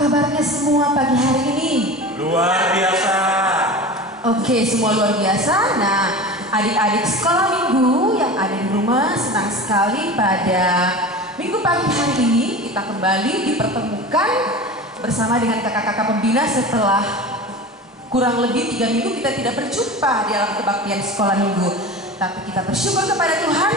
kabarnya semua pagi hari ini? Luar biasa. Oke, semua luar biasa. Nah, adik-adik sekolah minggu yang ada di rumah senang sekali pada minggu pagi hari ini kita kembali dipertemukan bersama dengan kakak-kakak pembina setelah kurang lebih 3 minggu kita tidak berjumpa di dalam kebaktian sekolah minggu. Tapi kita bersyukur kepada Tuhan,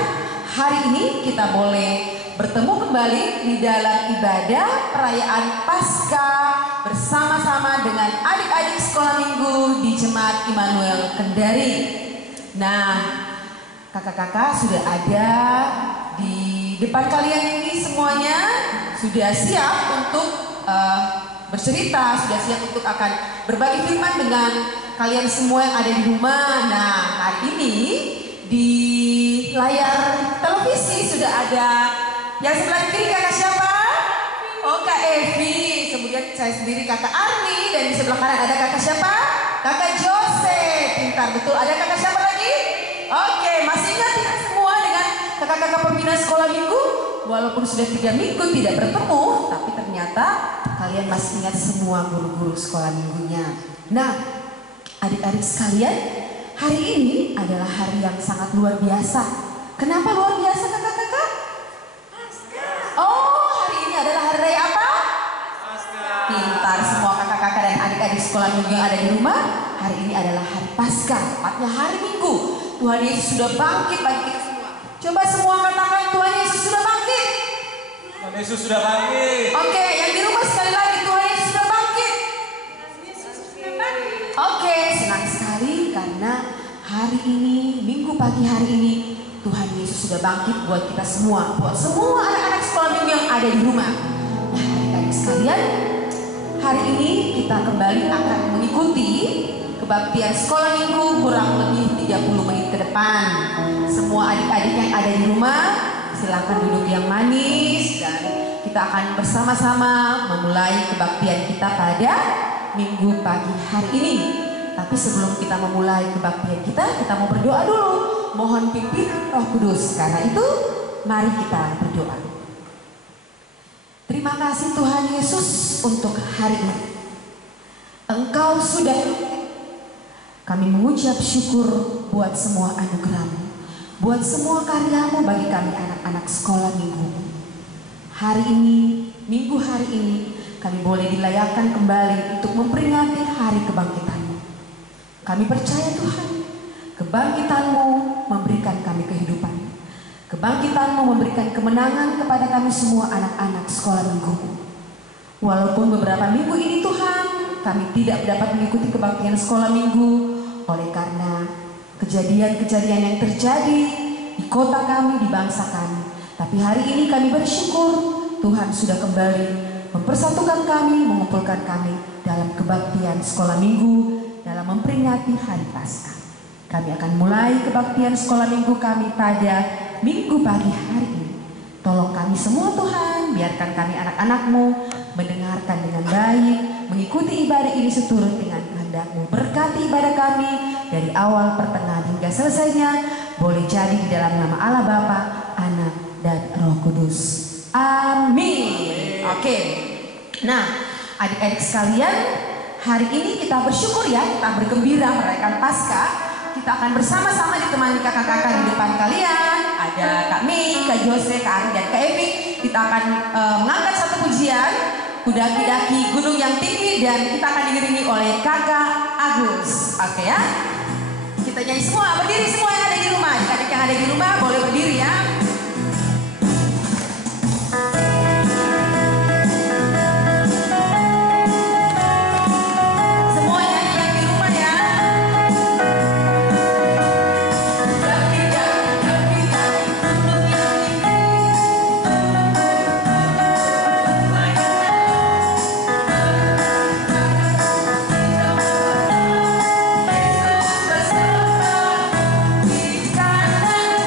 hari ini kita boleh bertemu kembali di dalam ibadah perayaan Paskah bersama-sama dengan adik-adik sekolah minggu di Jemaat Immanuel Kendari. Nah, kakak-kakak sudah ada di depan kalian ini semuanya, sudah siap untuk bercerita, sudah siap untuk akan berbagi firman dengan kalian semua yang ada di rumah. Nah, hari ini di layar televisi sudah ada yang sebelah kiri kakak siapa? Oh, Kak Evi. Kemudian saya sendiri kakak Arni. Dan di sebelah kanan ada kakak siapa? Kakak Jose. Pintar betul. Ada kakak siapa lagi? Oke, masih ingat ya semua dengan kakak-kakak pembina sekolah minggu? Walaupun sudah 3 minggu tidak bertemu, tapi ternyata kalian masih ingat semua guru-guru sekolah minggunya. Nah, adik-adik sekalian, hari ini adalah hari yang sangat luar biasa. Kenapa luar biasa kakak-kakak? Oh, hari ini adalah hari raya apa? Paskah. Pintar semua kakak-kakak dan adik-adik sekolah minggu yang ada di rumah. Hari ini adalah hari Paskah, tepatnya hari Minggu. Tuhan Yesus sudah bangkit bagi kita semua. Coba semua katakan Tuhan Yesus sudah bangkit. Tuhan Yesus sudah bangkit. Oke, yang di rumah sekali lagi Tuhan Yesus sudah bangkit. Oke, senang sekali karena hari ini, Minggu pagi hari ini Tuhan Yesus sudah bangkit buat kita semua, buat semua anak-anak sekolah minggu yang ada di rumah. Nah, adik-adik sekalian, hari ini kita kembali akan mengikuti kebaktian sekolah minggu kurang lebih 30 menit ke depan. Semua adik-adik yang ada di rumah, silakan duduk yang manis dan kita akan bersama-sama memulai kebaktian kita pada Minggu pagi hari ini. Tapi sebelum kita memulai kebaktian kita mau berdoa dulu. Mohon pimpinan Roh Kudus. Karena itu, mari kita berdoa. Terima kasih Tuhan Yesus untuk hari ini. Engkau sudah, kami mengucap syukur buat semua anugerah-Mu, buat semua karya-Mu bagi kami anak-anak sekolah minggu. Hari ini, Minggu hari ini, kami boleh dilayakkan kembali untuk memperingati hari kebangkitan-Mu. Kami percaya Tuhan, kebangkitan-Mu memberikan kami kehidupan. Kebangkitan-Mu memberikan kemenangan kepada kami semua anak-anak sekolah minggu. Walaupun beberapa minggu ini Tuhan, kami tidak dapat mengikuti kebaktian sekolah minggu oleh karena kejadian-kejadian yang terjadi di kota kami, di bangsa kami. Tapi hari ini kami bersyukur Tuhan sudah kembali mempersatukan kami, mengumpulkan kami dalam kebaktian sekolah minggu dalam memperingati hari Paskah. Kami akan mulai kebaktian sekolah minggu kami pada Minggu pagi hari ini. Tolong kami semua Tuhan, biarkan kami anak-anak-Mu mendengarkan dengan baik, mengikuti ibadah ini seturut dengan kehendak-Mu. Berkati ibadah kami dari awal, pertengahan hingga selesainya. Boleh jadi di dalam nama Allah Bapa, Anak, dan Roh Kudus. Amin. Oke. Nah, adik-adik sekalian, hari ini kita bersyukur ya, kita bergembira merayakan Paskah. Kita akan bersama-sama ditemani kakak-kakak di depan kalian. Ada Kak Mei, Kak Jose, Kak Ari, dan Kak Evi. Kita akan mengangkat satu pujian, Kudaki-daki gunung yang tinggi, dan kita akan diiringi oleh Kakak Agus. Oke ya? Kita nyanyi semua, berdiri semua yang ada di rumah. Adik-adik yang ada di rumah boleh berdiri ya. Kanan,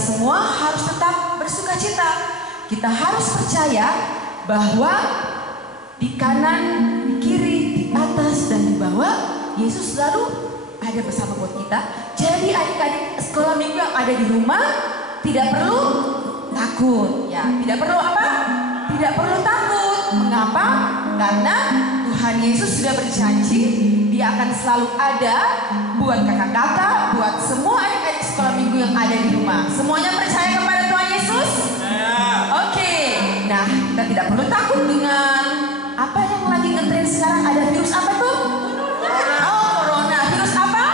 semua harus tetap bersuka cita. Kita harus percaya bahwa di kanan, di kiri, di atas, dan di bawah Yesus selalu ada bersama buat kita. Jadi adik-adik sekolah minggu yang ada di rumah tidak perlu takut. Ya, tidak perlu apa? Tidak perlu takut. Mengapa? Karena Tuhan Yesus sudah berjanji Dia akan selalu ada buat kakak-kakak, buat semua adik-adik sekolah minggu yang ada di rumah. Semuanya percaya kepada Tuhan Yesus? Oke. Nah, kita tidak perlu takut dengan apa yang lagi ngetren sekarang. Ada virus apa tuh? Oh, corona. Virus apa?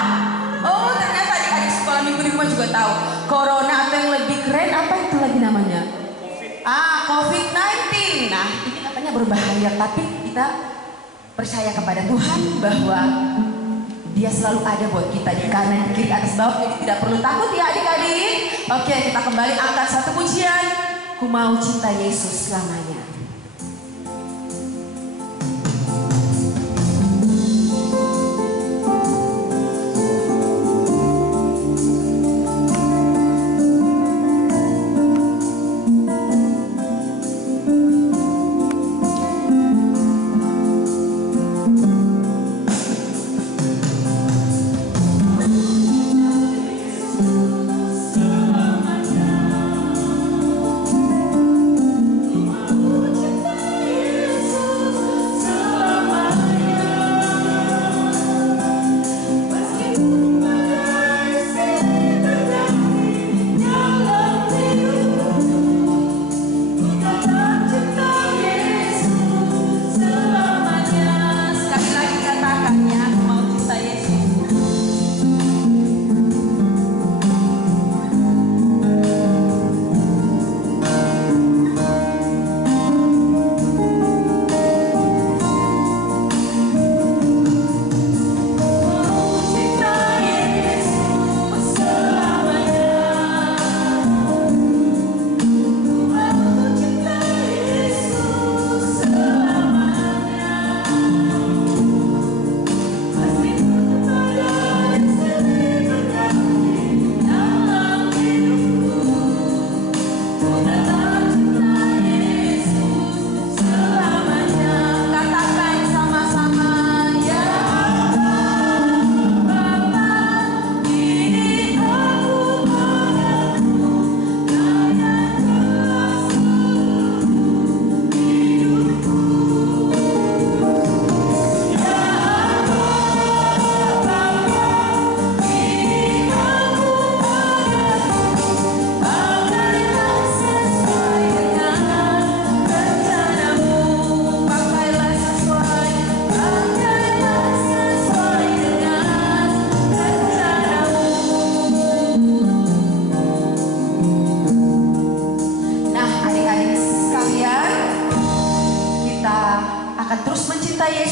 Oh, ternyata adik-adik sekolah minggu di rumah juga tahu. Corona atau yang lebih keren apa itu lagi namanya? COVID-19. Nah, ini katanya berbahaya, tapi kita percaya kepada Tuhan bahwa Dia selalu ada buat kita di kanan, di kiri, atas, bawah. Jadi tidak perlu takut ya adik-adik. Oke, kita kembali angkat satu pujian. Ku mau cinta Yesus selamanya.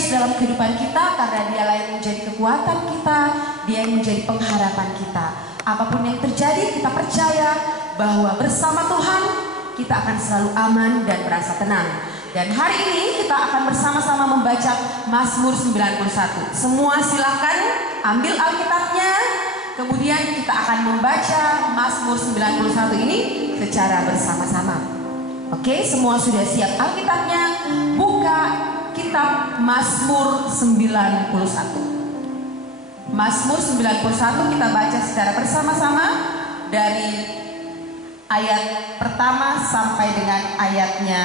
Dalam kehidupan kita, karena Dialah yang menjadi kekuatan kita, Dia yang menjadi pengharapan kita. Apapun yang terjadi, kita percaya bahwa bersama Tuhan kita akan selalu aman dan merasa tenang. Dan hari ini kita akan bersama-sama membaca Mazmur 91. Semua silahkan ambil Alkitabnya, kemudian kita akan membaca Mazmur 91 ini secara bersama-sama. Oke, semua sudah siap Alkitabnya? Buka kitab Mazmur 91. Mazmur 91 kita baca secara bersama-sama dari ayat pertama sampai dengan ayatnya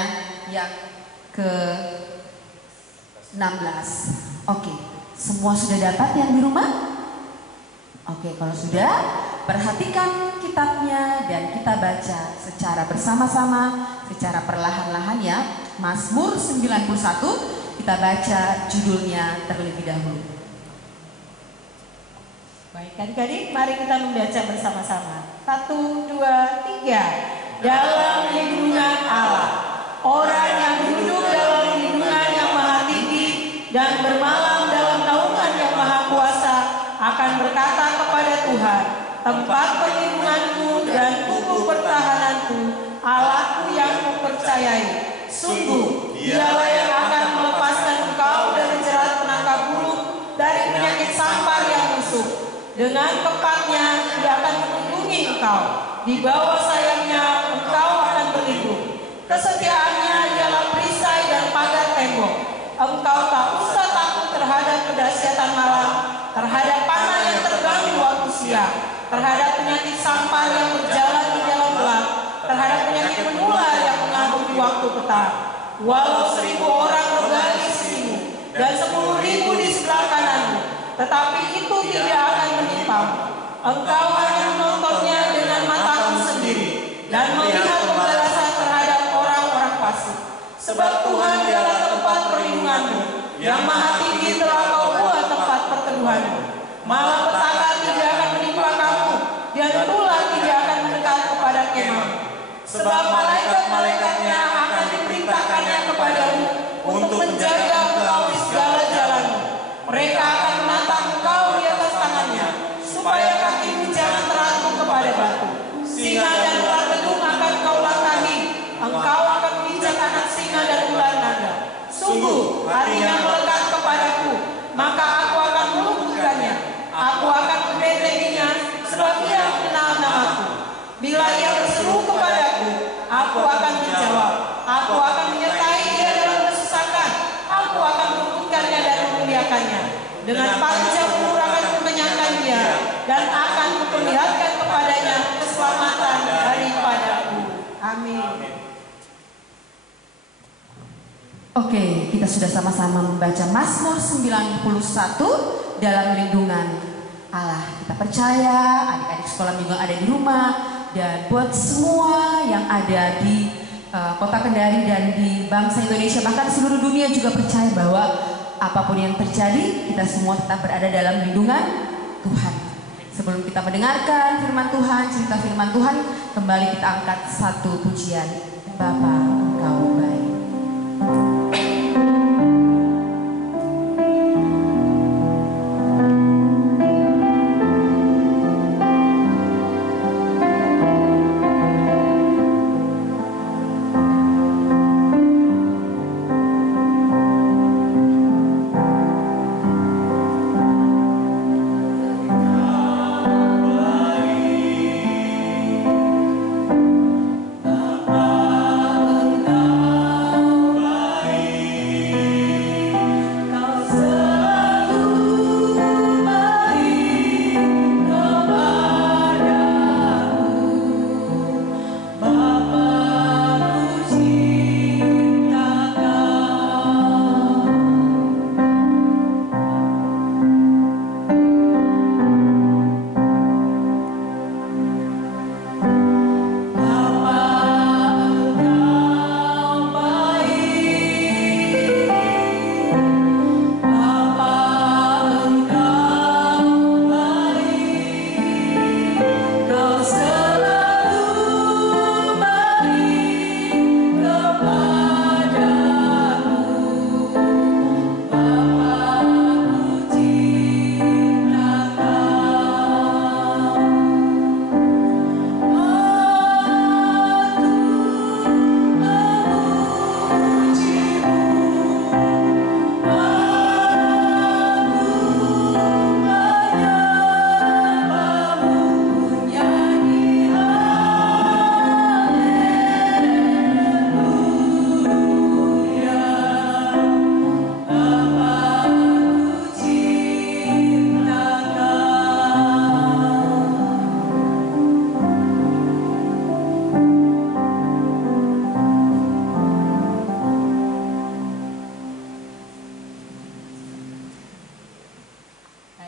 yang ke-16. Oke, semua sudah dapat yang di rumah? Oke, kalau sudah, perhatikan kitabnya dan kita baca secara bersama-sama, secara perlahan-lahan ya. Mazmur 91, kita baca judulnya terlebih dahulu. Baik adik-adik, mari kita membaca bersama-sama. 1, 2, 3. Dalam lindungan Allah, orang yang duduk dalam lindungan yang maha tinggi dan bermalam dalam naungan yang maha kuasa akan berkata kepada Tuhan, tempat perlindunganku dan kuku pertahananku, Allahku yang kupercayai. Sungguh, Dialah yang akan melepaskan engkau dari jerat penangkap burung, dari penyakit sampar yang busuk. Dengan kepatnya Dia akan melindungi Engkau. Di bawah sayapnya Engkau akan berlindung. Kesetiaannya ialah perisai dan pagar tembok. Engkau tak usah takut terhadap kedahsyatan malam, terhadap panah yang terbang di waktu siang, terhadap penyakit sampar yang berjalan di jalan gelap, terhadap penyakit menular yang mengamuk di waktu petang. Walau 1000 orang berbaring di sisimu dan 10.000 di sebelah kananmu, tetapi itu tidak akan menimpamu. Engkau hanya menontonnya dengan matamu sendiri dan melihat pembalasan terhadap orang-orang fasik. Sebab Tuhan adalah tempat perlindunganmu, yang maha tinggi telah kau buat tempat perteduhanmu. Malapetaka tidak akan menimpa kamu, dan ular tidak akan mendekat kepada kemahmu. Sebab malaikat-malaikatnya akan diperintahkannya kepadamu untuk menjaga engkau di segala jalanmu. Mereka akan menatang engkau di atas tangannya, supaya kakimu jangan terangkum kepada batu. Singa dan ular bedung akan kau langkahi. Engkau akan menginjak anak singa dan ular naga. Sungguh hatinya melekat kepadaku, maka aku akan melumpuhkannya. Aku akan membentenginya, sebab ia mengenal namaku. Bila ia berseru kepadaku, aku akan menjawab. Aku akan menyertai dia dalam kesusahan. Aku akan meluputkannya dan memuliakannya. Dengan panjang umur akan kukenyangkan dia, dan akan kuperlihatkan kepadanya keselamatan daripadaku. Amin. Oke, kita sudah sama-sama membaca Mazmur 91 dalam lindungan Allah. Kita percaya adik-adik sekolah minggu ada di rumah, dan buat semua yang ada di Kota Kendari dan di bangsa Indonesia, bahkan seluruh dunia juga percaya bahwa apapun yang terjadi, kita semua tetap berada dalam lindungan Tuhan. Sebelum kita mendengarkan firman Tuhan, cerita firman Tuhan, kembali kita angkat satu pujian. Bapa, Engkau baik.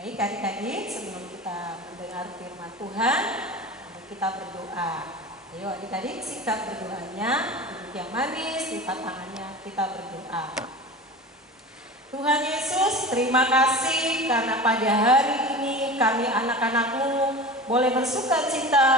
Baik adik-adik, sebelum kita mendengar firman Tuhan, mari kita berdoa. Ayo adik-adik, sikap berdoanya, duduk yang manis, lipat tangannya, kita berdoa. Tuhan Yesus, terima kasih karena pada hari ini kami anak-anak-Mu boleh bersuka cita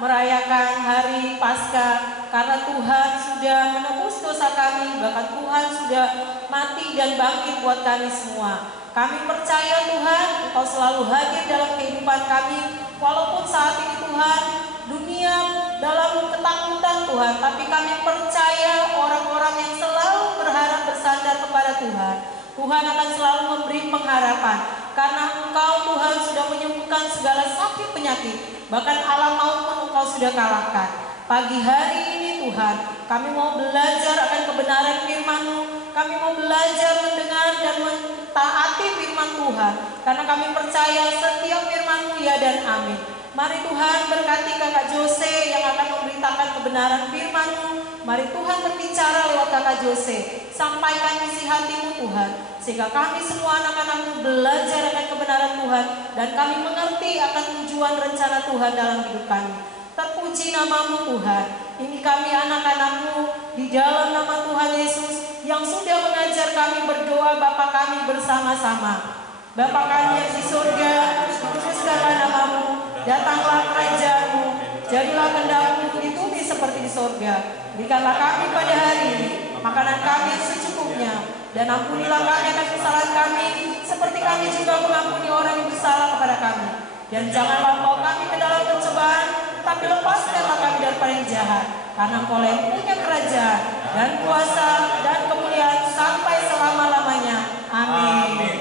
merayakan hari Paskah, karena Tuhan sudah menebus dosa kami, bahkan Tuhan sudah mati dan bangkit buat kami semua. Kami percaya Tuhan, Engkau selalu hadir dalam kehidupan kami, walaupun saat ini Tuhan, dunia dalam ketakutan Tuhan, tapi kami percaya orang-orang yang selalu berharap bersandar kepada Tuhan, Tuhan akan selalu memberi pengharapan, karena Engkau Tuhan sudah menyembuhkan segala sakit penyakit, bahkan alam maut pun Engkau sudah kalahkan. Pagi hari ini Tuhan, kami mau belajar akan kebenaran firman-Mu. Kami mau belajar mendengar dan mentaati firman Tuhan. Karena kami percaya setiap firman-Mu ya dan amin. Mari Tuhan berkati kakak Jose yang akan memberitakan kebenaran firman-Mu. Mari Tuhan berbicara lewat kakak Jose. Sampaikan isi hati-Mu Tuhan. Sehingga kami semua anak-anak-Mu belajar akan kebenaran Tuhan. Dan kami mengerti akan tujuan rencana Tuhan dalam hidup kami. Terpuji nama-Mu Tuhan. Ini kami anak-anak-Mu di dalam nama Tuhan Yesus yang sudah mengajar kami berdoa Bapa kami bersama-sama. Bapa kami yang di surga, dikuduskanlah nama-Mu, datanglah kerajaan-Mu, jadilah kehendak-Mu di bumi seperti di surga. Berikanlah kami pada hari ini makanan kami yang secukupnya, dan ampunilah kami akan kesalahan kami, seperti kami juga mengampuni orang yang bersalah kepada kami. Dan janganlah bawa kami ke dalam pencobaan, tapi lepaskanlah kami daripada yang jahat. Karena Engkau yang punya kerajaan dan kuasa dan kemuliaan sampai selama-lamanya. Amin.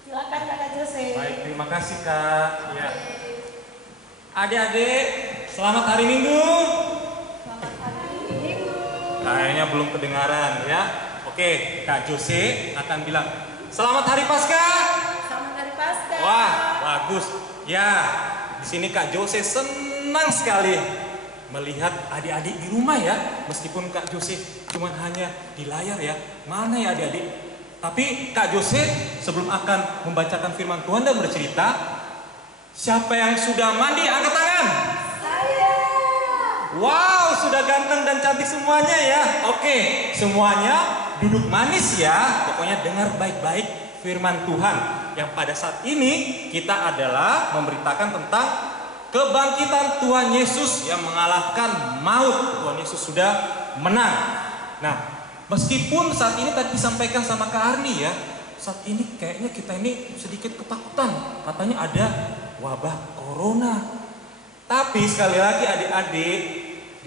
Silakan Kakak Jose. Baik, terima kasih Kak. Ya. Adik-adik, selamat hari Minggu. Selamat hari Minggu. Kayaknya belum kedengaran ya. Oke, Kak Jose akan bilang selamat hari Paskah. Selamat hari Paskah. Wah, bagus. Ya, di sini Kak Jose senang sekali melihat adik-adik di rumah ya. Meskipun Kak Jose cuma hanya di layar ya. Mana ya adik-adik? Tapi Kak Jose sebelum akan membacakan firman Tuhan dan bercerita, siapa yang sudah mandi angkat tangan? Saya. Wow, sudah ganteng dan cantik semuanya ya. Oke, semuanya duduk manis ya. Pokoknya dengar baik-baik firman Tuhan. Yang pada saat ini kita adalah memberitakan tentang kebangkitan Tuhan Yesus yang mengalahkan maut. Tuhan Yesus sudah menang. Nah, meskipun saat ini tadi disampaikan sama Kak Arni ya, saat ini kayaknya kita ini sedikit ketakutan. Katanya ada wabah corona. Tapi sekali lagi adik-adik,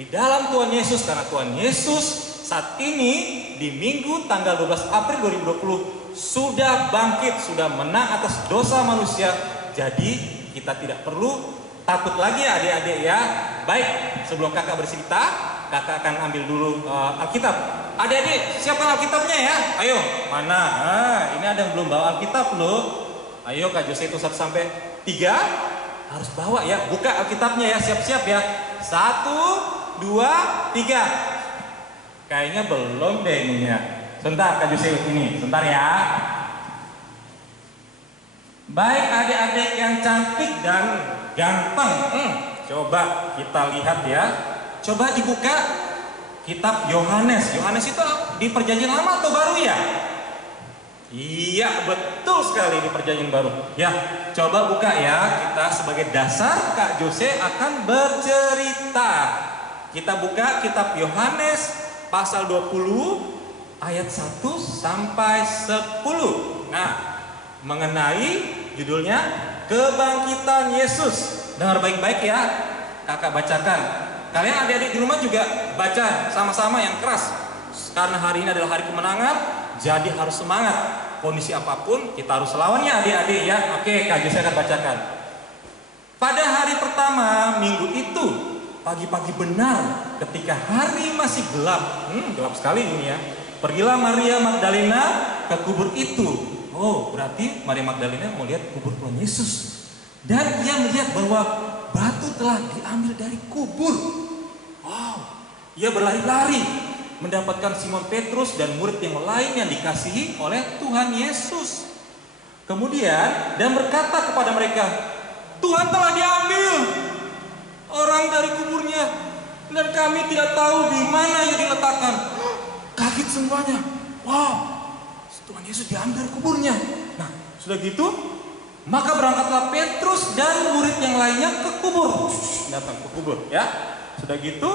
di dalam Tuhan Yesus, karena Tuhan Yesus saat ini di Minggu tanggal 12 April 2020 sudah bangkit, sudah menang atas dosa manusia. Jadi kita tidak perlu takut lagi ya adik-adik ya. Baik, sebelum kakak bercerita, kakak akan ambil dulu Alkitab. Adik-adik, siapkan Alkitabnya ya. Ayo, mana? Ini ada yang belum bawa Alkitab loh. Ayo Kak Jose itu 1 sampai 3 harus bawa ya. Buka Alkitabnya ya, siap-siap ya. 1, 2, 3. Kayaknya belum deh ininya. Sebentar Kak Jose ini, sebentar ya. Baik adik-adik yang cantik dan ganteng, coba kita lihat ya. Coba dibuka kitab Yohanes. Yohanes itu di Perjanjian Lama atau Baru ya? Iya, betul sekali di Perjanjian Baru. Ya, coba buka ya. Kita sebagai dasar Kak Jose akan bercerita. Kita buka kitab Yohanes pasal 20 ayat 1 sampai 10. Nah, mengenai judulnya Kebangkitan Yesus. Dengar baik-baik ya. Kakak bacakan. Kalian adik-adik di rumah juga baca sama-sama yang keras. Karena hari ini adalah hari kemenangan, jadi harus semangat. Kondisi apapun kita harus lawannya adik-adik ya. Oke, Kak Jose akan bacakan. Pada hari pertama minggu itu, pagi-pagi benar ketika hari masih gelap. Gelap sekali ini ya. Pergilah Maria Magdalena ke kubur itu. Oh, berarti Maria Magdalena mau lihat kubur Tuhan Yesus. Dan ia melihat bahwa batu telah diambil dari kubur. Wow, ia berlari-lari mendapatkan Simon Petrus dan murid yang lain yang dikasihi oleh Tuhan Yesus. Kemudian dan berkata kepada mereka, Tuhan telah diambil orang dari kuburnya dan kami tidak tahu di mana ia diletakkan. Kaget semuanya. Wow, Tuhan Yesus diambil dari kuburnya. Nah, sudah gitu, maka berangkatlah Petrus dan murid yang lainnya ke kubur. Datang ke kubur, ya. Sudah gitu,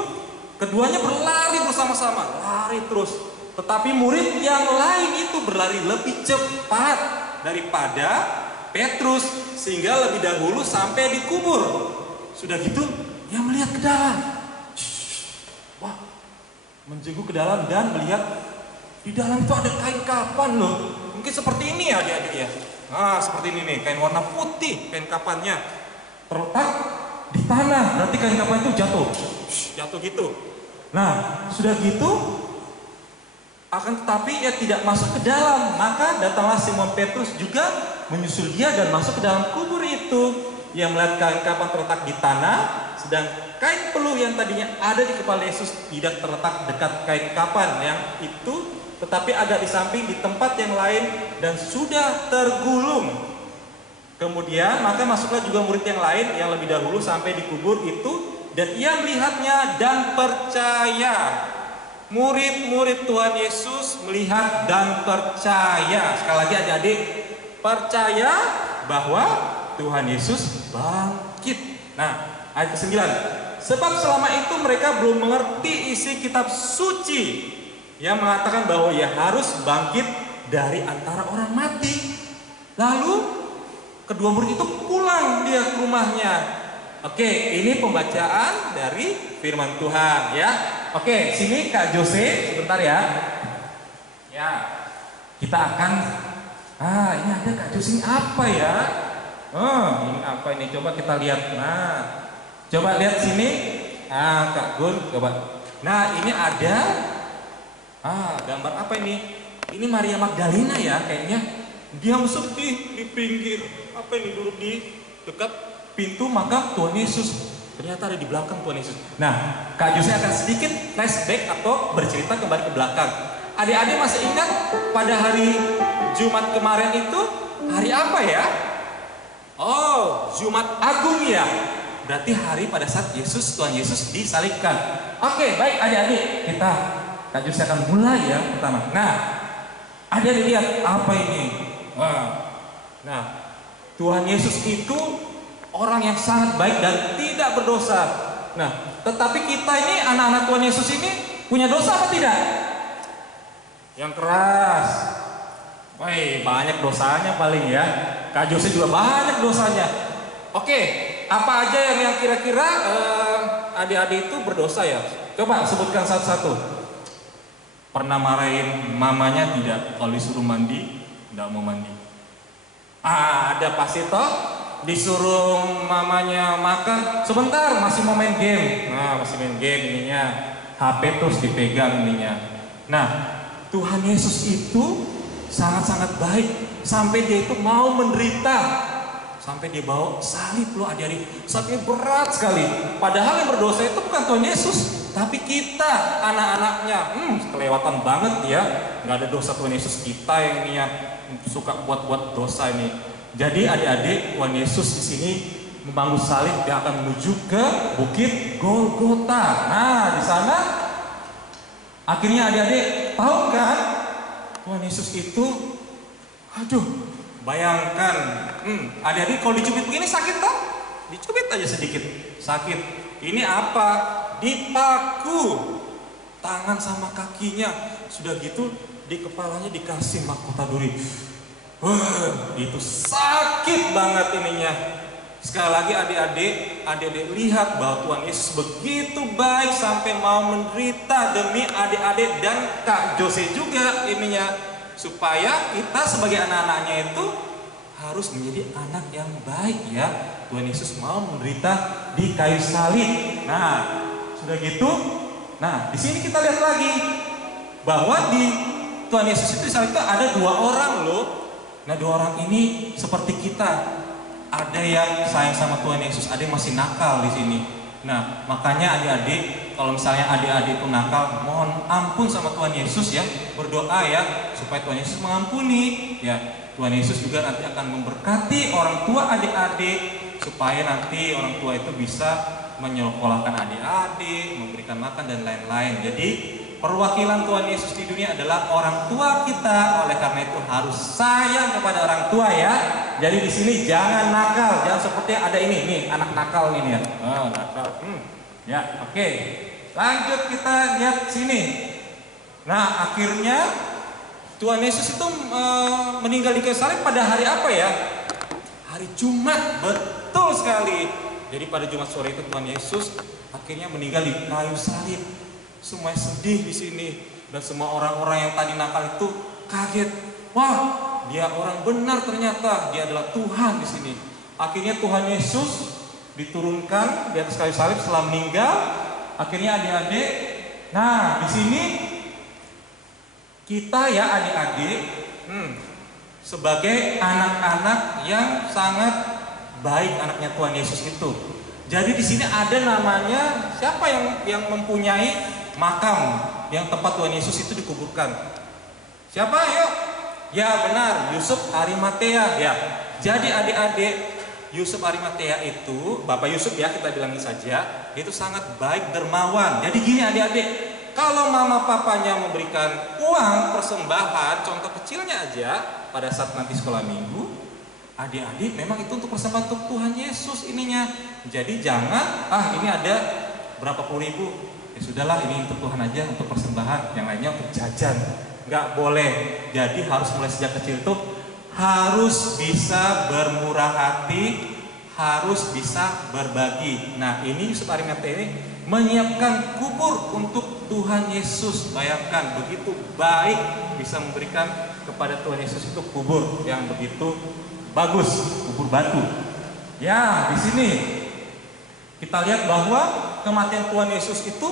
keduanya berlari bersama-sama, lari terus. Tetapi murid yang lain itu berlari lebih cepat daripada Petrus sehingga lebih dahulu sampai di kubur. Sudah gitu, dia melihat ke dalam. Wah, menjenguk ke dalam dan melihat di dalam itu ada kain kafan loh. Mungkin seperti ini ya adik-adik ya. Nah, seperti ini nih, kain warna putih, kain kafannya terletak di tanah, berarti kain kapan itu jatuh. Jatuh gitu. Nah, sudah gitu, akan tetapi ia tidak masuk ke dalam. Maka datanglah Simon Petrus juga menyusul dia dan masuk ke dalam kubur itu. Ia melihat kain kapan terletak di tanah, sedang kain peluh yang tadinya ada di kepala Yesus tidak terletak dekat kain kapan yang itu, tetapi agak di samping di tempat yang lain dan sudah tergulung. Kemudian maka masuklah juga murid yang lain yang lebih dahulu sampai di kubur itu, dan ia melihatnya dan percaya. Murid-murid Tuhan Yesus melihat dan percaya. Sekali lagi adik-adik, percaya bahwa Tuhan Yesus bangkit. Nah, ayat ke-9. Sebab selama itu mereka belum mengerti isi kitab suci yang mengatakan bahwa ia harus bangkit dari antara orang mati. Lalu kedua murid itu pulang dia ke rumahnya. Oke, ini pembacaan dari firman Tuhan ya. Oke, sini Kak Jose sebentar ya. Ya, kita akan ini ada Kak Jose, ini apa ya? Ini apa ini? Coba kita lihat. Nah, coba lihat sini. Kak Gun, coba. Nah, ini ada. Gambar apa ini? Ini Maria Magdalena ya, kayaknya. Dia sedih di pinggir. Apa ini, duduk di dekat pintu makam Tuhan Yesus. Ternyata ada di belakang Tuhan Yesus. Nah, Kak Jose akan sedikit flashback atau bercerita kembali ke belakang. Adik-adik masih ingat pada hari Jumat kemarin itu hari apa ya? Oh, Jumat Agung ya. Berarti hari pada saat Tuhan Yesus disalibkan. Oke, baik adik-adik, kita Kak Jose akan mulai ya pertama. Nah, adik-adik lihat apa ini? Nah, Tuhan Yesus itu orang yang sangat baik dan tidak berdosa. Nah, tetapi kita ini anak-anak Tuhan Yesus ini punya dosa apa tidak? Yang keras. Wah, banyak dosanya paling ya. Kak Jose juga banyak dosanya. Oke, apa aja yang kira-kira adik-adik itu berdosa ya? Coba sebutkan satu-satu. Pernah marahin mamanya tidak kalau disuruh mandi, tidak mau mandi. Ada pasti toh disuruh mamanya makan, sebentar masih mau main game. Nah, masih main game ininya. HP terus dipegang ininya. Nah, Tuhan Yesus itu sangat-sangat baik sampai dia itu mau menderita, sampai dia bawa salib loh adik-adik. Salibnya berat sekali. Padahal yang berdosa itu bukan Tuhan Yesus, tapi kita anak-anaknya. Kelewatan banget ya. Nggak ada dosa Tuhan Yesus, kita yang ini ya suka buat-buat dosa ini. Jadi adik-adik, Tuhan Yesus di sini membangun salib, dia akan menuju ke Bukit Golgota. Nah, di sana akhirnya adik-adik tahu kan, Tuhan Yesus itu, bayangkan, adik-adik kalau dicubit begini sakit toh? Dicubit aja sedikit, sakit. Ini apa? Dipaku tangan sama kakinya, sudah gitu di kepalanya dikasih mahkota duri. Itu sakit banget ininya. Sekali lagi adik-adik lihat bahwa Tuhan Yesus begitu baik sampai mau menderita demi adik-adik dan Kak Jose juga ininya, supaya kita sebagai anak-anaknya itu harus menjadi anak yang baik ya. Tuhan Yesus mau menderita di kayu salib. Nah, sudah gitu. Nah, di sini kita lihat lagi bahwa di Tuhan Yesus itu disalibkan ada 2 orang loh. Nah, 2 orang ini seperti kita. Ada yang sayang sama Tuhan Yesus, ada yang masih nakal di sini. Nah, makanya adik-adik, kalau misalnya adik-adik itu nakal, mohon ampun sama Tuhan Yesus ya, berdoa ya, supaya Tuhan Yesus mengampuni. Ya, Tuhan Yesus juga nanti akan memberkati orang tua adik-adik, supaya nanti orang tua itu bisa menyekolahkan adik-adik, memberikan makan dan lain-lain. Jadi perwakilan Tuhan Yesus di dunia adalah orang tua kita. Oleh karena itu harus sayang kepada orang tua ya. Jadi di sini jangan nakal, jangan seperti ada ini nih anak nakal ini ya. Nakal. Ya, oke. Lanjut kita lihat sini. Nah, akhirnya Tuhan Yesus itu meninggal di kayu salib pada hari apa ya? Hari Jumat, betul sekali. Jadi pada Jumat sore itu Tuhan Yesus akhirnya meninggal di kayu salib. Semuanya sedih di sini, dan semua orang-orang yang tadi nakal itu kaget. Wah, dia orang benar ternyata, dia adalah Tuhan di sini. Akhirnya Tuhan Yesus diturunkan di atas kayu salib setelah meninggal. Akhirnya adik-adik, nah di sini kita ya adik-adik sebagai anak-anak yang sangat baik, anaknya Tuhan Yesus itu. Jadi di sini ada namanya siapa yang mempunyai makam yang tempat Tuhan Yesus itu dikuburkan? Siapa? Yuk. Ya benar, Yusuf Arimatea ya. Jadi adik-adik, Yusuf Arimatea itu, Bapak Yusuf ya kita bilangin saja, itu sangat baik, dermawan. Jadi gini adik-adik, kalau mama papanya memberikan uang persembahan, contoh kecilnya aja pada saat nanti sekolah minggu, adik-adik memang itu untuk persembahan untuk Tuhan Yesus ininya. Jadi jangan, ini ada berapa puluh ribu, ya sudahlah ini untuk Tuhan aja, untuk persembahan, yang lainnya untuk jajan. Nggak boleh. Jadi harus mulai sejak kecil tuh harus bisa bermurah hati, harus bisa berbagi. Nah ini Yusuf Arimatea ini menyiapkan kubur untuk Tuhan Yesus. Bayangkan begitu baik bisa memberikan kepada Tuhan Yesus itu kubur yang begitu bagus, kubur batu. Ya di sini kita lihat bahwa kematian Tuhan Yesus itu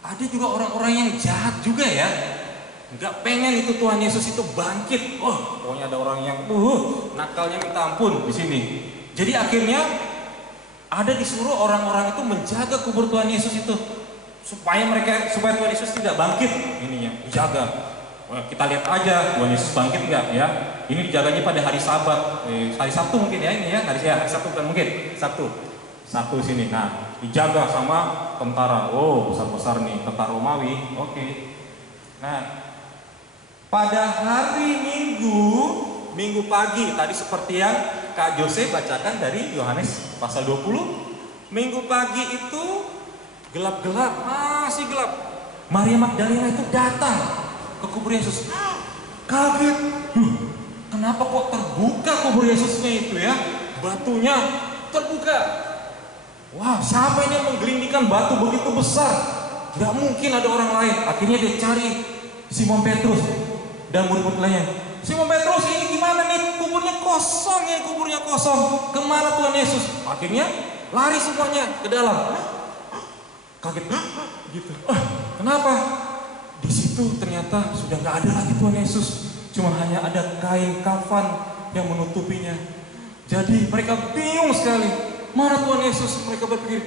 ada juga orang-orang yang jahat juga ya. Nggak pengen itu Tuhan Yesus itu bangkit. Pokoknya ada orang yang nakalnya minta ampun di sini. Jadi akhirnya ada disuruh orang-orang itu menjaga kubur Tuhan Yesus itu supaya Tuhan Yesus tidak bangkit. Ininya dijaga. Kita lihat aja Tuhan Yesus bangkit nggak ya. Ini dijaganya pada hari Sabat, hari Sabtu mungkin ya ini ya. Hari Sabtu kan mungkin Sabtu sini. Nah dijaga sama tentara. Besar-besar nih tentara Romawi. Oke. Nah pada hari Minggu pagi, tadi seperti yang Kak Jose bacakan dari Yohanes pasal 20, Minggu pagi itu gelap-gelap, masih gelap. Maria Magdalena itu datang ke kubur Yesus. Kaget, kenapa kok terbuka kubur Yesusnya itu ya? Batunya terbuka. Wah, siapa ini yang menggelindingkan batu begitu besar? Gak mungkin ada orang lain. Akhirnya dia cari Simon Petrus dan murid-murid lainnya. Simon Petrus, ini gimana nih? Kuburnya kosong. Kemana Tuhan Yesus? Akhirnya lari semuanya ke dalam. Kaget gitu. Kenapa? Di situ ternyata sudah nggak ada lagi Tuhan Yesus. Cuma hanya ada kain kafan yang menutupinya. Jadi mereka bingung sekali. Mana Tuhan Yesus? Mereka berpikir,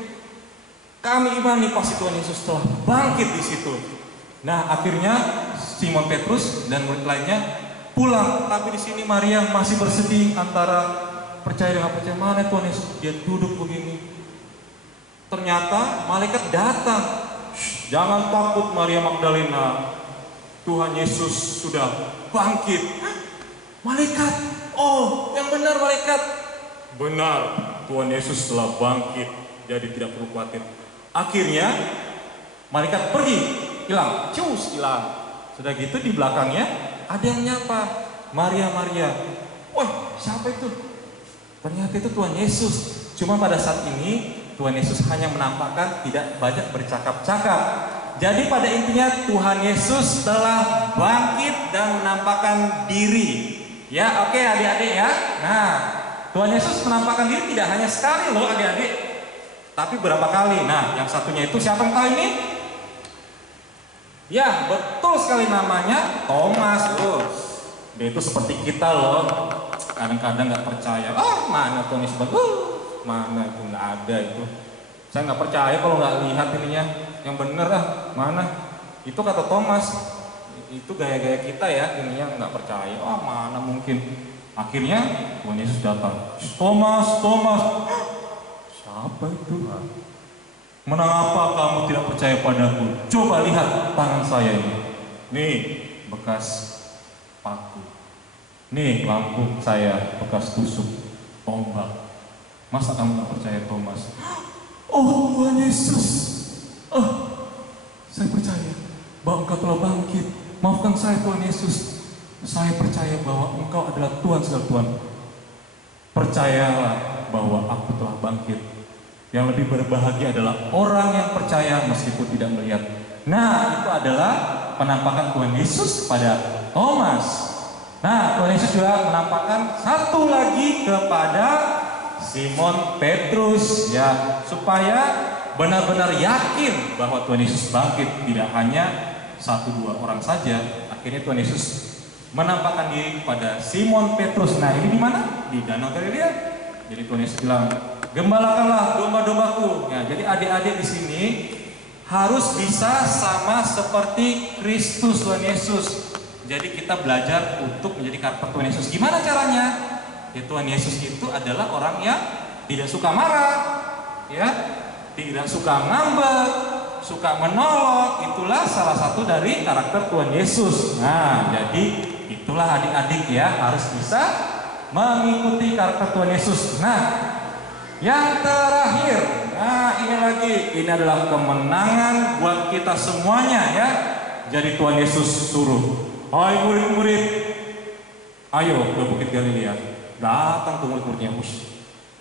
kami imani pasti Tuhan Yesus telah bangkit di situ. Nah akhirnya Simon Petrus dan murid lainnya pulang, tapi di sini Maria masih bersedih antara percaya dengan percaya. Mana Tuhan Yesus? Dia duduk begini. Ternyata malaikat datang. Jangan takut Maria Magdalena, Tuhan Yesus sudah bangkit. Malaikat, yang benar malaikat. Benar, Tuhan Yesus telah bangkit, jadi tidak perlu khawatir. Akhirnya malaikat pergi, hilang. Sudah gitu di belakangnya ada yang nyapa, Maria. Wah, siapa itu? Ternyata itu Tuhan Yesus. Cuma pada saat ini Tuhan Yesus hanya menampakkan, tidak banyak bercakap-cakap. Jadi pada intinya Tuhan Yesus telah bangkit dan menampakkan diri. Ya, oke adik-adik ya. Nah, Tuhan Yesus menampakkan diri tidak hanya sekali loh adik-adik, tapi berapa kali. Nah, yang satunya itu siapa yang tahu ini? Ya, betul sekali namanya Thomas. Dia itu seperti kita loh. Kadang-kadang nggak percaya. Mana Tuhan Yesus? Mana itu, nggak ada itu. Saya nggak percaya kalau nggak lihat ininya. Yang bener mana? Itu kata Thomas. Itu gaya-gaya kita ya, ininya nggak percaya. Mana mungkin. Akhirnya Tuhan Yesus datang. Thomas. Siapa itu? Mengapa kamu tidak percaya padaku? Coba lihat tangan saya ini. Nih bekas paku. Nih lampu saya bekas tusuk tombak. Masa kamu tidak percaya Thomas? Tuhan Yesus. Saya percaya bahwa Engkau telah bangkit. Maafkan saya Tuhan Yesus. Saya percaya bahwa Engkau adalah Tuhan segala Tuhan. Percayalah bahwa aku telah bangkit. Yang lebih berbahagia adalah orang yang percaya meskipun tidak melihat. Nah, itu adalah penampakan Tuhan Yesus kepada Thomas. Nah, Tuhan Yesus juga menampakkan satu lagi kepada Simon Petrus ya, supaya benar-benar yakin bahwa Tuhan Yesus bangkit, tidak hanya 1-2 orang saja. Akhirnya Tuhan Yesus menampakkan diri kepada Simon Petrus. Nah, ini di mana? Di Danau Galilea. Jadi Tuhan Yesus bilang, "Gembalakanlah domba-dombaku." Ya, jadi adik-adik di sini harus bisa sama seperti Kristus Tuhan Yesus. Jadi kita belajar untuk menjadi karakter Tuhan Yesus. Gimana caranya? Ya, Tuhan Yesus itu adalah orang yang tidak suka marah, ya, tidak suka ngambek, suka menolong. Itulah salah satu dari karakter Tuhan Yesus. Nah, jadi itulah adik-adik ya, harus bisa mengikuti karakter Tuhan Yesus. Nah, yang terakhir, nah ini lagi, ini adalah kemenangan buat kita semuanya ya. Jadi Tuhan Yesus suruh, "Hai murid-murid, ayo ke Bukit Galilea." Datang ke murid-muridnya,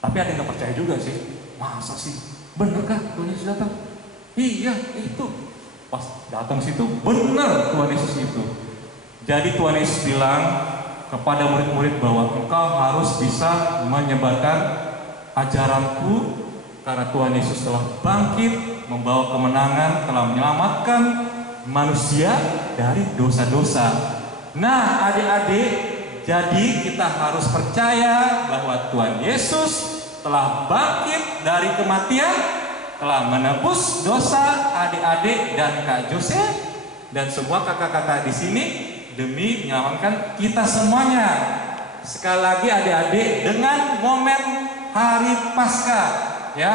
tapi ada yang gak percaya juga sih. Masa sih? Benerkah Tuhan Yesus datang? Iya, itu. Pas datang situ, bener Tuhan Yesus itu. Jadi Tuhan Yesus bilang kepada murid-murid bahwa engkau harus bisa menyebarkan ajaranku, karena Tuhan Yesus telah bangkit, membawa kemenangan, telah menyelamatkan manusia dari dosa-dosa. Nah, adik-adik, jadi kita harus percaya bahwa Tuhan Yesus telah bangkit dari kematian, telah menebus dosa adik-adik dan Kak Jose dan semua kakak-kakak di sini demi menyelamatkan kita semuanya. Sekali lagi adik-adik, dengan momen hari Paskah ya,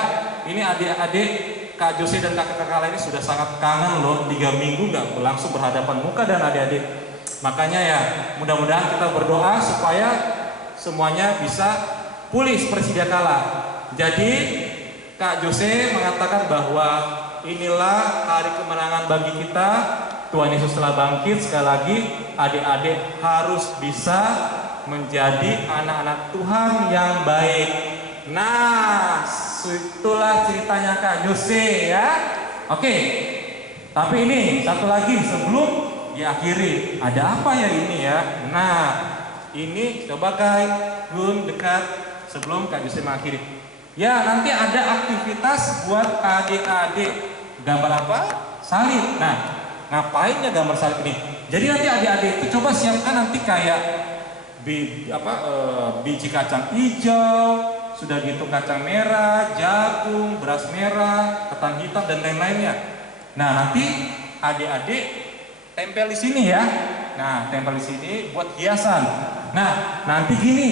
ini adik-adik Kak Jose dan kakak-kakak lainnya sudah sangat kangen loh, 3 minggu gak langsung berhadapan muka dan adik-adik. Makanya ya, mudah-mudahan kita berdoa supaya semuanya bisa pulih seperti sedia kala. Jadi Kak Jose mengatakan bahwa inilah hari kemenangan bagi kita. Tuhan Yesus telah bangkit. Sekali lagi, adik-adik harus bisa menjadi anak-anak Tuhan yang baik. Nah, itulah ceritanya Kak Jose ya. Oke, tapi ini satu lagi sebelum diakhiri, ada apa ya ini ya? Nah, ini coba Kak Gun dekat sebelum Kak Jose mengakhiri. Ya, nanti ada aktivitas buat adik-adik. Gambar apa? Salib. Nah, ngapain ya gambar salib ini? Jadi nanti adik-adik itu coba siapkan nanti kayak biji kacang hijau, sudah gitu kacang merah, jagung, beras merah, ketan hitam dan lain-lainnya. Nah, nanti adik-adik tempel di sini ya. Nah, tempel di sini buat hiasan. Nah, nanti gini,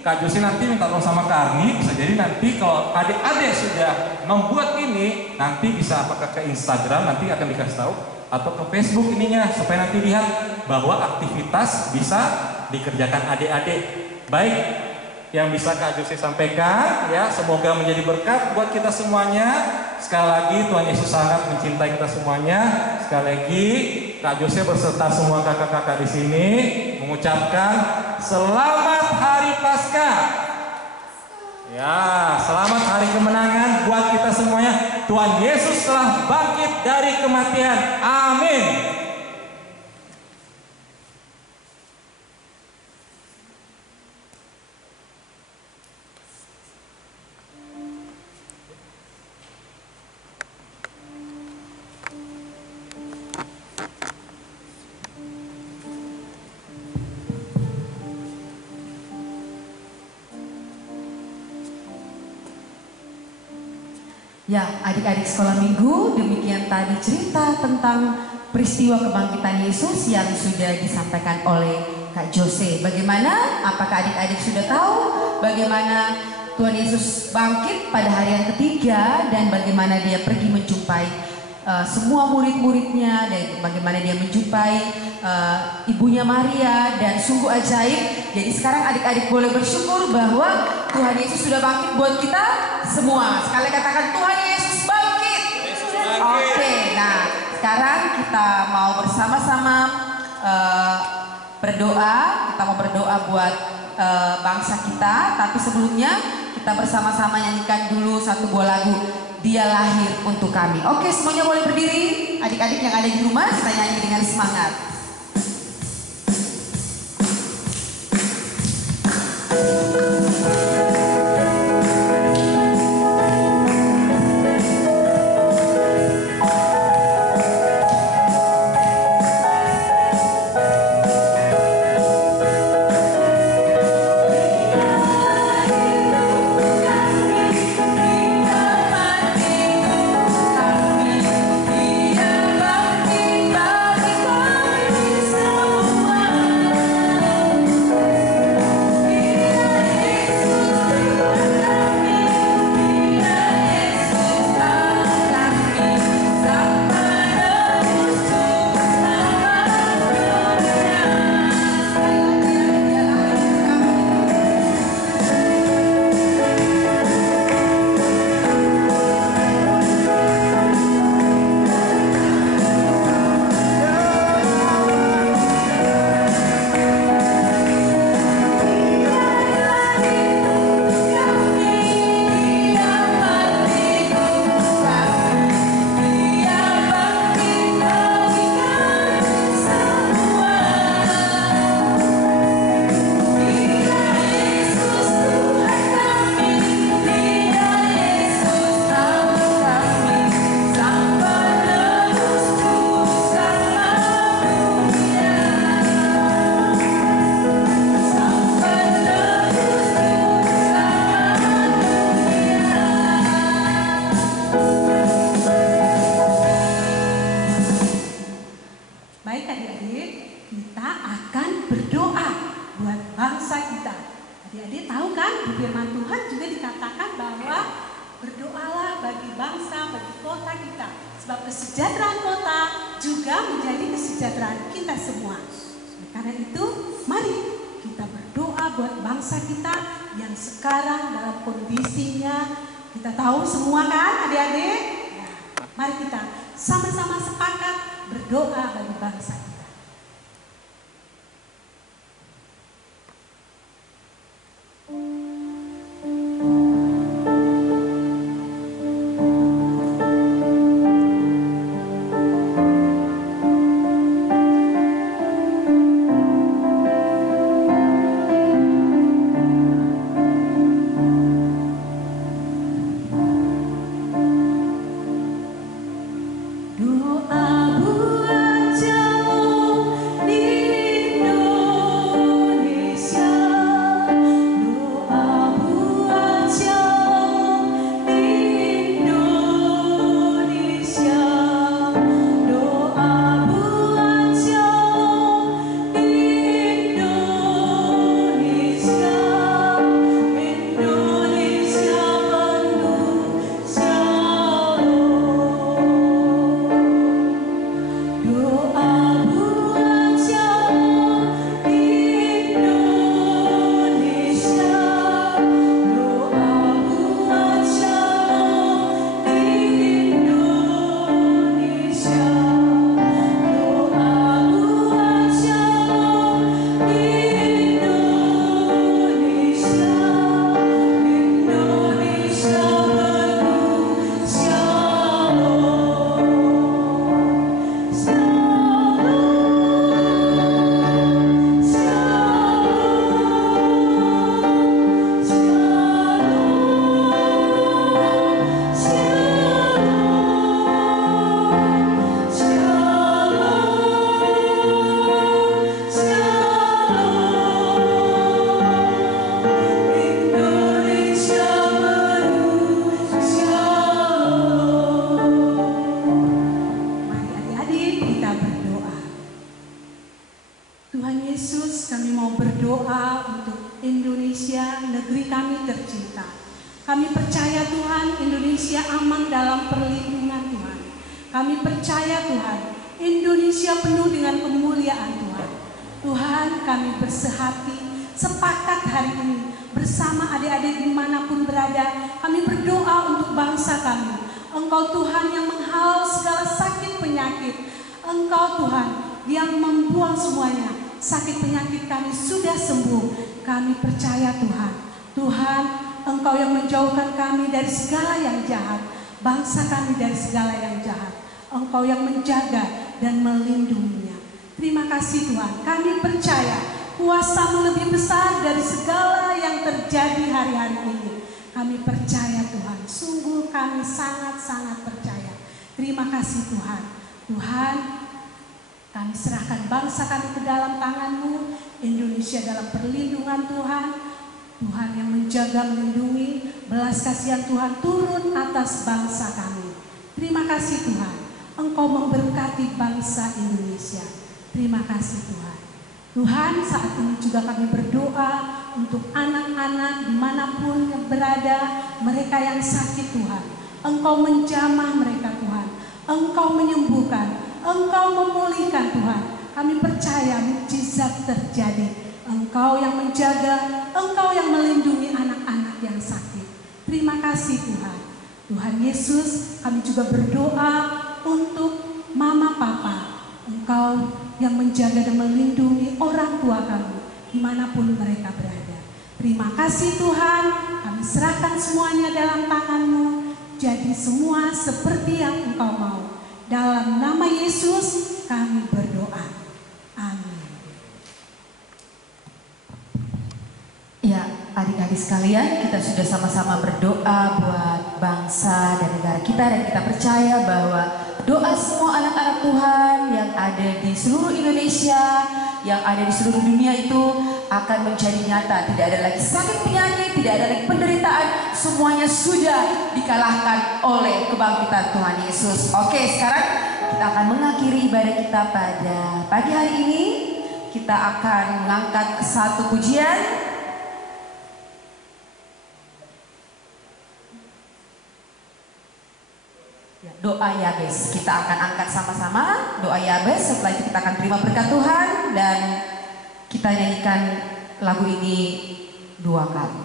Kak Jose nanti minta tolong sama Kak Arni. Bisa jadi nanti kalau adik-adik sudah membuat ini, nanti bisa apakah ke Instagram, nanti akan dikasih tahu, atau ke Facebook ininya, supaya nanti lihat bahwa aktivitas bisa dikerjakan adik-adik. Baik, yang bisa Kak Jose sampaikan ya, semoga menjadi berkat buat kita semuanya. Sekali lagi Tuhan Yesus sangat mencintai kita semuanya. Sekali lagi Kak Jose beserta semua kakak-kakak di sini mengucapkan selamat hari Paskah. Ya, selamat hari kemenangan buat kita semuanya. Tuhan Yesus telah bangkit dari kematian. Amin. Ya, adik-adik sekolah minggu, demikian tadi cerita tentang peristiwa kebangkitan Yesus yang sudah disampaikan oleh Kak Jose. Bagaimana? Apakah adik-adik sudah tahu bagaimana Tuhan Yesus bangkit pada hari yang ketiga dan bagaimana dia pergi menjumpai semua murid-muridnya dan bagaimana dia menjumpai ibunya Maria dan sungguh ajaib. Jadi sekarang adik-adik boleh bersyukur bahwa Tuhan Yesus sudah bangkit buat kita semua. Sekali katakan Tuhan Yesus bangkit. Oke, nah sekarang kita mau bersama-sama berdoa. Kita mau berdoa buat bangsa kita. Tapi sebelumnya kita bersama-sama nyanyikan dulu satu buah lagu, Dia Lahir Untuk Kami. Oke, semuanya boleh berdiri. Adik-adik yang ada di rumah, kita nyanyi dengan semangat. Sebab kesejahteraan kota juga menjadi kesejahteraan kita semua. Karena itu, mari kita berdoa buat bangsa kita yang sekarang dalam kondisinya, kita tahu semua kan adik-adik? Ya, mari kita sama-sama sepakat berdoa bagi bangsa kita. Doa buat jauh di Indonesia, doa buat jauh di Indonesia, doa buat jauh di Indonesia, Indonesia penuh shalom. Doa buat jauh di Indonesia, doa buat jauh di Indonesia, doa buat jauh di Indonesia, Indonesia penuh shalom. Indonesia penuh shalom. Mari adik-adik kita berdoa. Tuhan Yesus, kami mau berdoa untuk Indonesia, negeri kami tercinta. Kami percaya Tuhan, Indonesia aman dalam perlindungan Tuhan. Kami percaya Tuhan, Indonesia penuh dengan kemuliaan Tuhan. Tuhan, kami bersehati, sepakat hari ini bersama adik-adik dimanapun berada. Kami berdoa untuk bangsa kami. Engkau Tuhan yang menghalau segala sakit penyakit. Engkau Tuhan yang membuang semuanya. Sakit penyakit kami sudah sembuh. Kami percaya Tuhan. Tuhan, Engkau yang menjauhkan kami dari segala yang jahat. Bangsa kami dari segala yang jahat. Engkau yang menjaga dan melindunginya. Terima kasih Tuhan. Kami percaya kuasa-Mu lebih besar dari segala yang terjadi hari-hari ini. Kami percaya Tuhan. Sungguh kami sangat-sangat percaya. Terima kasih Tuhan. Tuhan, kami serahkan bangsa kami ke dalam tangan-Mu, Indonesia dalam perlindungan Tuhan. Tuhan yang menjaga, melindungi, belas kasihan Tuhan turun atas bangsa kami. Terima kasih Tuhan, Engkau memberkati bangsa Indonesia. Terima kasih Tuhan. Tuhan, saat ini juga kami berdoa untuk anak-anak dimanapun yang berada, mereka yang sakit Tuhan. Engkau menjamah mereka Tuhan, Engkau menyembuhkan, Engkau memulihkan Tuhan. Kami percaya mukjizat terjadi. Engkau yang menjaga, Engkau yang melindungi anak-anak yang sakit. Terima kasih Tuhan. Tuhan Yesus, kami juga berdoa untuk Mama Papa. Engkau yang menjaga dan melindungi orang tua kami dimanapun mereka berada. Terima kasih Tuhan, kami serahkan semuanya dalam tangan-Mu. Jadi semua seperti yang Engkau mau. Dalam nama Yesus kami berdoa. Amin. Ya, adik-adik sekalian, kita sudah sama-sama berdoa buat bangsa dan negara kita, dan kita percaya bahwa doa semua anak-anak Tuhan yang ada di seluruh Indonesia, yang ada di seluruh dunia itu akan menjadi nyata. Tidak ada lagi sakit penyakit, tidak ada lagi penderitaan, semuanya sudah dikalahkan oleh kebangkitan Tuhan Yesus. Oke, sekarang kita akan mengakhiri ibadah kita pada pagi hari ini. Kita akan mengangkat satu pujian. doa Yabes. Kita akan angkat sama-sama doa Yabes. Setelah itu kita akan terima berkat Tuhan dan kita nyanyikan lagu ini 2 kali.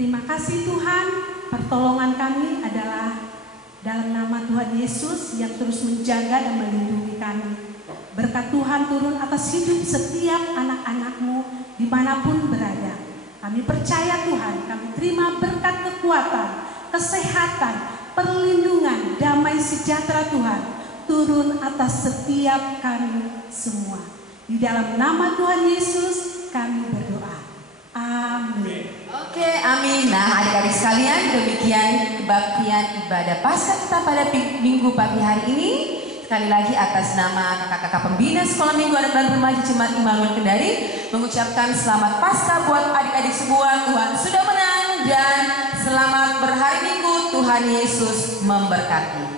Terima kasih Tuhan, pertolongan kami adalah dalam nama Tuhan Yesus yang terus menjaga dan melindungi kami. Berkat Tuhan turun atas hidup setiap anak-anak-Mu dimanapun berada. Kami percaya Tuhan, kami terima berkat kekuatan, kesehatan, perlindungan, damai sejahtera Tuhan turun atas setiap kami semua. Di dalam nama Tuhan Yesus kami berdoa. Amin. Oke, amin. Nah, adik-adik sekalian, demikian kebaktian ibadah Paskah kita pada minggu pagi hari ini. Sekali lagi atas nama kakak-kakak pembina Sekolah Minggu Anak dan Remaja Jemaat Immanuel Kendari mengucapkan selamat Paskah buat adik-adik semua. Tuhan sudah menang dan selamat berhari Minggu. Tuhan Yesus memberkati.